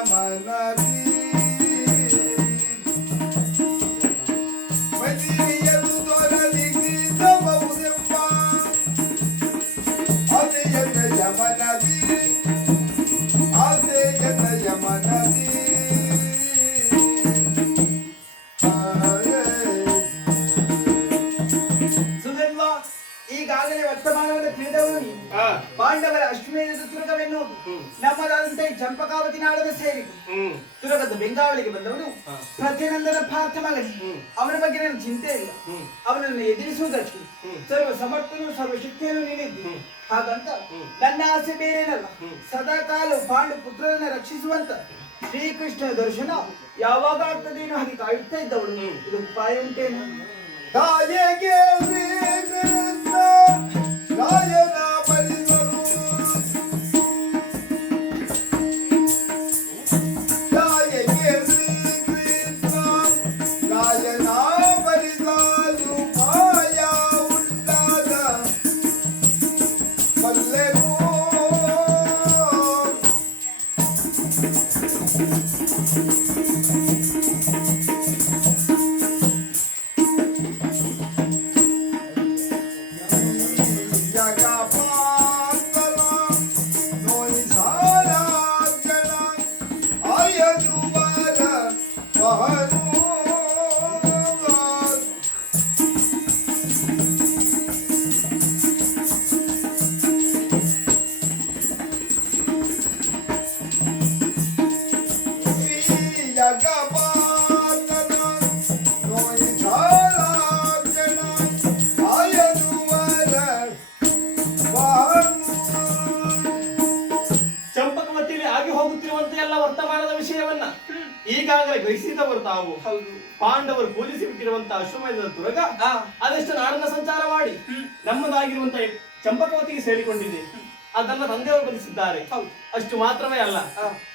ಯಮನದಿ ಮದಿಯರು ತೊರಲಿ ಗ್ರೀಸಬಹುದೆಂಬ ಆಸೆಯನ್ನ ಯಮನದಿ ಆಸೆಯನ್ನ ಯಮನದಿ ಈಗಾಗಲೇ ವರ್ತಮಾನವನ್ನು ತಿಳಿದವರು ಪಾಂಡವರ ಅಶ್ವಮೇಧದ ತುರಗವೆನ್ನುವುದು ನಮ್ಮದಾದಂತೆ ಚಂಪಕಾವತಿ ನಾಡದ ಸೇರಿ ತುರಗದ ಬೆಂಗಾವಳಿಗೆ ಬಂದವನು ಪ್ರತಿನಂದನ ಪಾರ್ಥ ಮಗನಿ. ಅವನ ಬಗ್ಗೆ ನನ್ನ ಚಿಂತೆ ಇಲ್ಲ. ಅವನನ್ನು ಎದುರಿಸುವುದಕ್ಕೆ ಸರ್ವ ಸಮರ್ಥನು ಸರ್ವಶಕ್ತಿಯನ್ನು ನೀಡಿದ್ದು. ಹಾಗಂತ ನನ್ನ ಆಸೆ ಬೇರೇನಲ್ಲ, ಸದಾ ಕಾಲ ಪಾಂಡು ಪುತ್ರರನ್ನ ರಕ್ಷಿಸುವಂತ ಶ್ರೀಕೃಷ್ಣ ದರ್ಶನ ಯಾವಾಗ ಆಗ್ತದೇನೋ ಹಾಗೆ ಕಾಯುತ್ತಾ ಇದ್ದವಳು. ಇದು ಉಪಾಯ ಉಂಟೇನು? ತಾಯಿಗೆ ರಾಯನ ಬರಿದರು ತಾಯಿಗೆ ಶ್ರೀಕೃಷ್ಣ ರಾಯನ ಬರಿದರು ಮಾಯ ಉಂಟಾದ ಬಲ್ಲೆಗೂ ಚಂಪಕವತಿಯಲ್ಲಿ ಆಗಿ ಹೋಗುತ್ತಿರುವಂತೆ ಎಲ್ಲ ವರ್ತಮಾನದ ವಿಷಯವನ್ನ ಈಗಾಗಲೇ ಗ್ರಹಿಸಿದವರು ತಾವು. ಪಾಂಡವರು ಪೂಜಿಸಿ ಬಿಟ್ಟಿರುವಂತಹ ಅಶ್ವಮೇಧದ ತುರಗ ಅದೆಷ್ಟು ನಾಡನ್ನ ಸಂಚಾರ ಮಾಡಿ ನಮ್ಮದಾಗಿರುವಂತಹ ಚಂಪಕವತಿಗೆ ಸೇರಿಕೊಂಡಿದೆ. ಅದನ್ನ ತಂದೆಯವರು ಬದಿಸಿದ್ದಾರೆ. ಅಷ್ಟು ಮಾತ್ರವೇ ಅಲ್ಲ,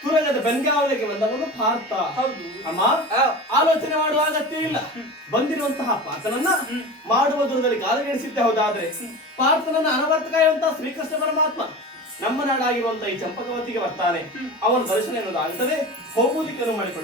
ತುರಗದ ಬೆಂಗಾವಳಿಗೆ ಬಂದವನು ಪಾರ್ಥ. ಅಮ್ಮ, ಆಲೋಚನೆ ಮಾಡುವ ಅಗತ್ಯ ಇಲ್ಲ. ಬಂದಿರುವಂತಹ ಪಾರ್ಥನನ್ನ ಮಾಡುವ ದೂರದಲ್ಲಿ ಕಾಲಗೆಡಿಸಿದ್ದೆ ಹೌದಾದ್ರೆ ಪಾರ್ಥನನ್ನ ಅನವರ್ತಕ ಇರುವಂತಹ ಶ್ರೀಕೃಷ್ಣ ಪರಮಾತ್ಮ ನಮ್ಮ ನಾಡಾಗಿರುವಂತಹ ಈ ಚಂಪಕವತಿಗೆ ಬರ್ತಾನೆ. ಅವನ ದರ್ಶನ ಎನ್ನುವುದಾಗುತ್ತದೆ. ಹೋಗುವುದಕ್ಕೆ ಅನುವು ಮಾಡಿಕೊಡು.